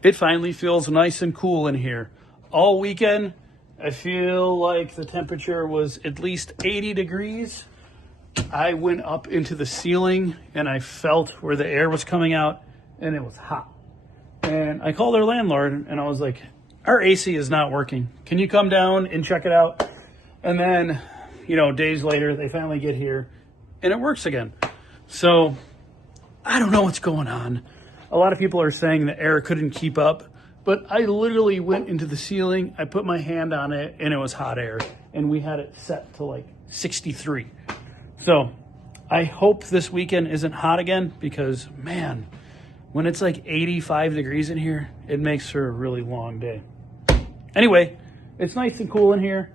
It finally feels nice and cool in here. All weekend, I feel like the temperature was at least 80 degrees. I went up into the ceiling and I felt where the air was coming out, and it was hot. And I called our landlord and I was like, our AC is not working. Can you come down and check it out? And then, days later, they finally get here and it works again. So I don't know what's going on. A lot of people are saying the air couldn't keep up, but I literally went into the ceiling, I put my hand on it, and it was hot air. And we had it set to like 63. So I hope this weekend isn't hot again because, man, when it's like 85 degrees in here, it makes for a really long day. Anyway, it's nice and cool in here.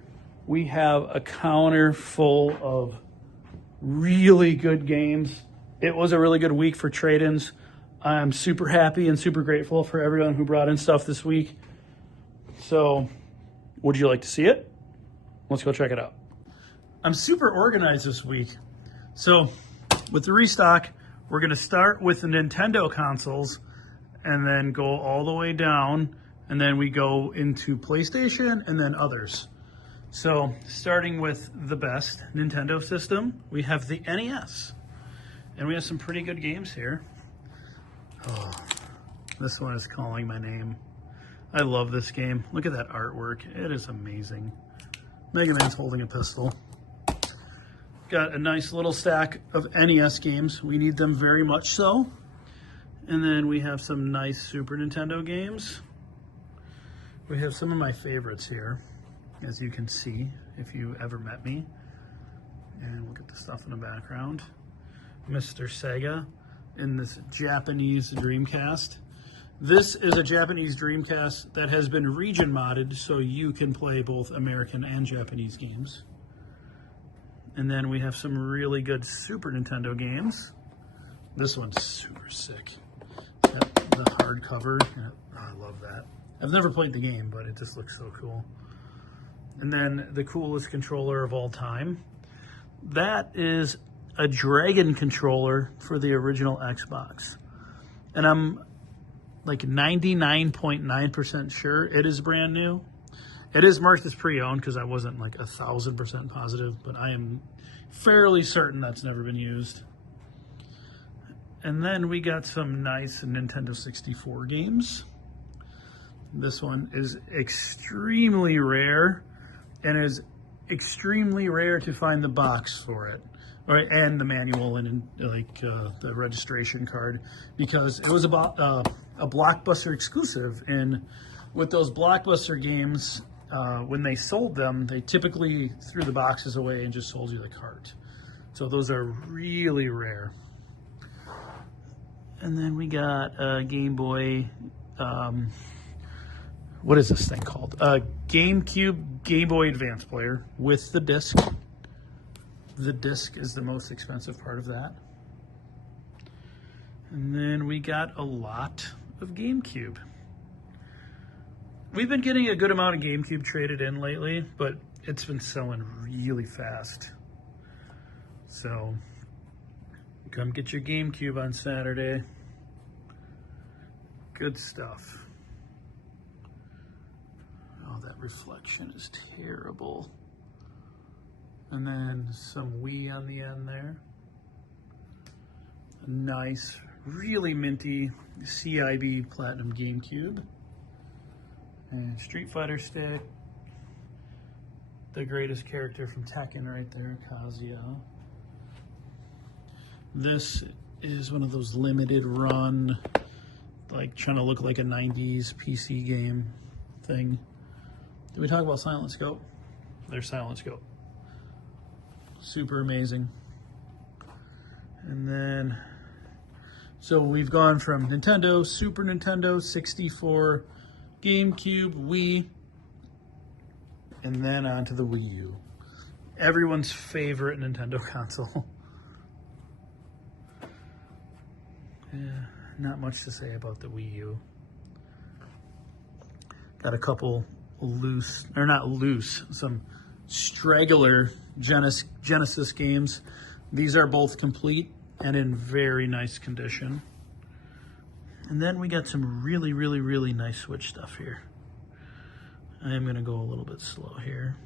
We have a counter full of really good games. It was a really good week for trade-ins. I'm super happy and super grateful for everyone who brought in stuff this week. So, would you like to see it? Let's go check it out. I'm super organized this week. So, with the restock, we're going to start with the Nintendo consoles and then go all the way down, and then we go into PlayStation and then others. So, starting with the best Nintendo system, we have the NES. And we have some pretty good games here. Oh, this one is calling my name. I love this game. Look at that artwork. It is amazing. Mega Man's holding a pistol. Got a nice little stack of NES games. We need them very much so. And then we have some nice Super Nintendo games. We have some of my favorites here, as you can see, if you ever met me. And we'll get the stuff in the background. Mr. Sega in this Japanese Dreamcast. This is a Japanese Dreamcast that has been region modded so you can play both American and Japanese games. And then we have some really good Super Nintendo games. This one's super sick. The hardcover, I love that. I've never played the game, but it just looks so cool. And then the coolest controller of all time. That is a Dragon controller for the original Xbox. And I'm like 99.9% sure it is brand new. It is marked as pre-owned because I wasn't like 1,000% positive, but I am fairly certain that's never been used. And then we got some nice Nintendo 64 games. This one is extremely rare and is extremely rare to find the box for it. Right, and the manual and the registration card, because it was about a Blockbuster exclusive. And with those Blockbuster games, when they sold them, they typically threw the boxes away and just sold you the cart. So those are really rare. And then we got a Game Boy. What is this thing called? GameCube Game Boy Advance player with the disc. The disc is the most expensive part of that. And then we got a lot of GameCube. We've been getting a good amount of GameCube traded in lately, but it's been selling really fast. So come get your GameCube on Saturday. Good stuff. Oh, that reflection is terrible. And then some Wii on the end there. A nice, really minty CIB Platinum GameCube. And Street Fighter stick. The greatest character from Tekken right there, Kazuya. This is one of those limited run, like trying to look like a 90s PC game thing. Did we talk about Silent Scope? There's Silent Scope. Super amazing. And then, so we've gone from Nintendo, Super Nintendo, 64, GameCube, Wii, and then on to the Wii U. Everyone's favorite Nintendo console. Yeah, not much to say about the Wii U. Got a couple loose, or not loose, some straggler Genesis games. These are both complete and in very nice condition. And then we got some really, really, really nice Switch stuff here. I am going to go a little bit slow here.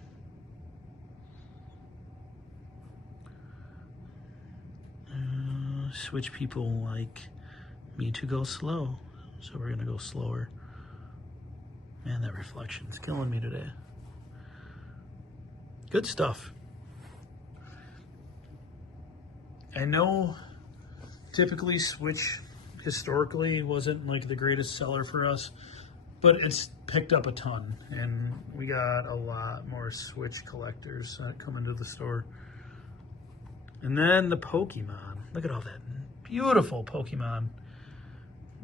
Switch people like me to go slow, so we're going to go slower. Man, that reflection's killing me today. Good stuff. I know typically Switch historically wasn't like the greatest seller for us, but it's picked up a ton, and we got a lot more Switch collectors that come into the store. And then the Pokemon. Look at all that beautiful Pokemon.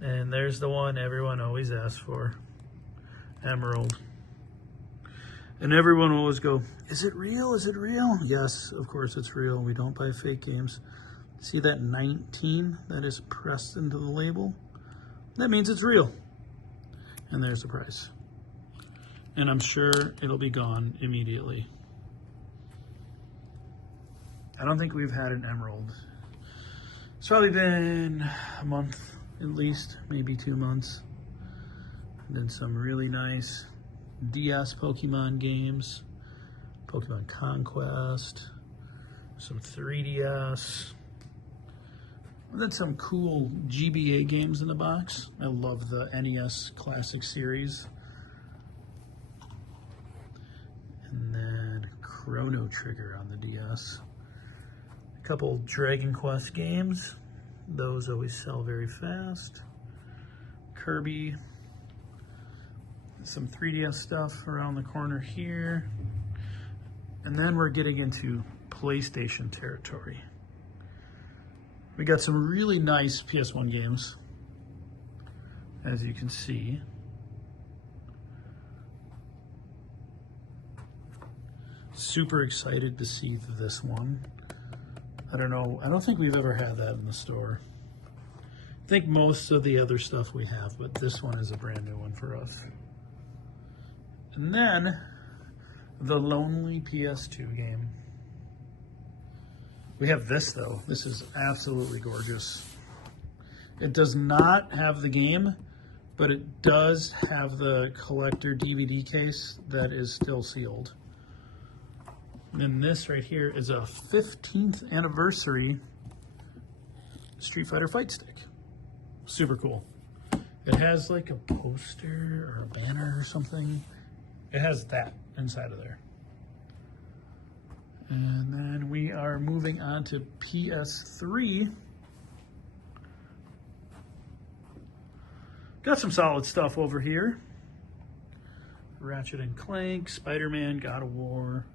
And there's the one everyone always asks for, Emerald. And everyone will always go, is it real? Is it real? Yes, of course it's real. We don't buy fake games. See that 19 that is pressed into the label? That means it's real. And there's the price. And I'm sure it'll be gone immediately. I don't think we've had an Emerald. It's probably been a month at least, maybe 2 months. And then some really nice DS Pokemon games, Pokemon Conquest, some 3DS, and then some cool GBA games in the box. I love the NES Classic series. And then Chrono Trigger on the DS. A couple Dragon Quest games. Those always sell very fast. Kirby. Some 3DS stuff around the corner here. And then we're getting into PlayStation territory. We got some really nice PS1 games, as you can see. Super excited to see this one. I don't know, I don't think we've ever had that in the store. I think most of the other stuff we have, but this one is a brand new one for us. And then, the Lonely PS2 game. We have this though. This is absolutely gorgeous. It does not have the game, but it does have the collector DVD case that is still sealed. And then this right here is a 15th anniversary Street Fighter fight stick. Super cool. It has like a poster or a banner or something. It has that inside of there. And then we are moving on to PS3. Got some solid stuff over here. Ratchet and Clank, Spider-Man, God of War.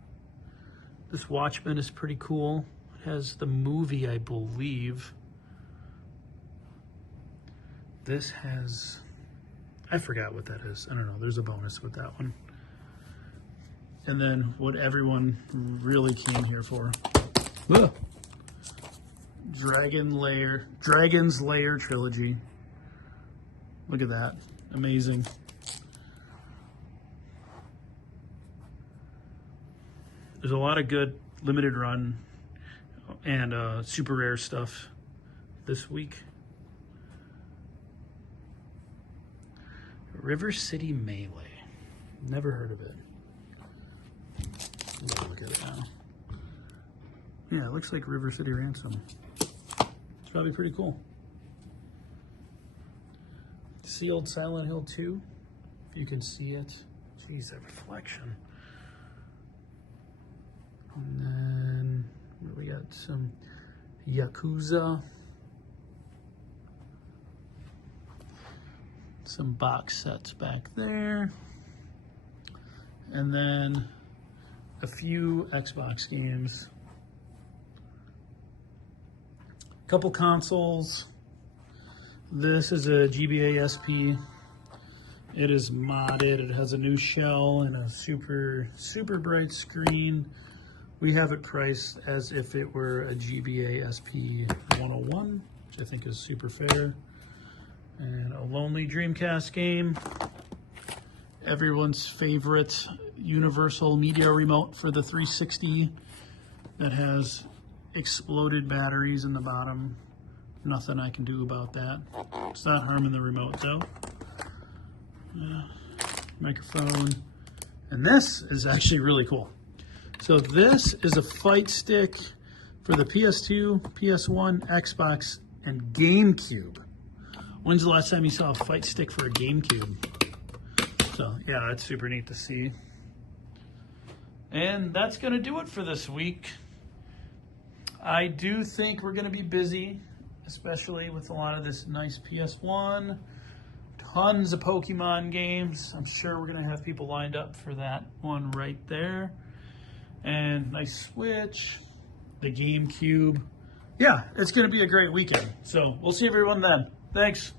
This Watchmen is pretty cool. It has the movie, I believe. This has, I forgot what that is. I don't know, there's a bonus with that one. And then what everyone really came here for. Ugh. Dragon's Lair trilogy. Look at that. Amazing. There's a lot of good limited run and super rare stuff this week. River City Melee. Never heard of it. Look at it now. Yeah, it looks like River City Ransom. It's probably pretty cool. Sealed Silent Hill 2, if you can see it. Jeez, that reflection. And then we got some Yakuza. Some box sets back there. And then a few Xbox games. A couple consoles. This is a GBA SP. It is modded. It has a new shell and a super bright screen. We have it priced as if it were a GBA SP 101, which I think is super fair. And a Lonely Dreamcast game. Everyone's favorite universal media remote for the 360 that has exploded batteries in the bottom. Nothing I can do about that. It's not harming the remote though. Microphone. And this is actually really cool. So this is a fight stick for the PS2, PS1, Xbox, and GameCube. When's the last time you saw a fight stick for a GameCube? So yeah, that's super neat to see. And that's going to do it for this week. I do think we're going to be busy, especially with a lot of this nice PS1. Tons of Pokemon games. I'm sure we're going to have people lined up for that one right there. And nice Switch, the GameCube. Yeah, it's going to be a great weekend. So we'll see everyone then. Thanks.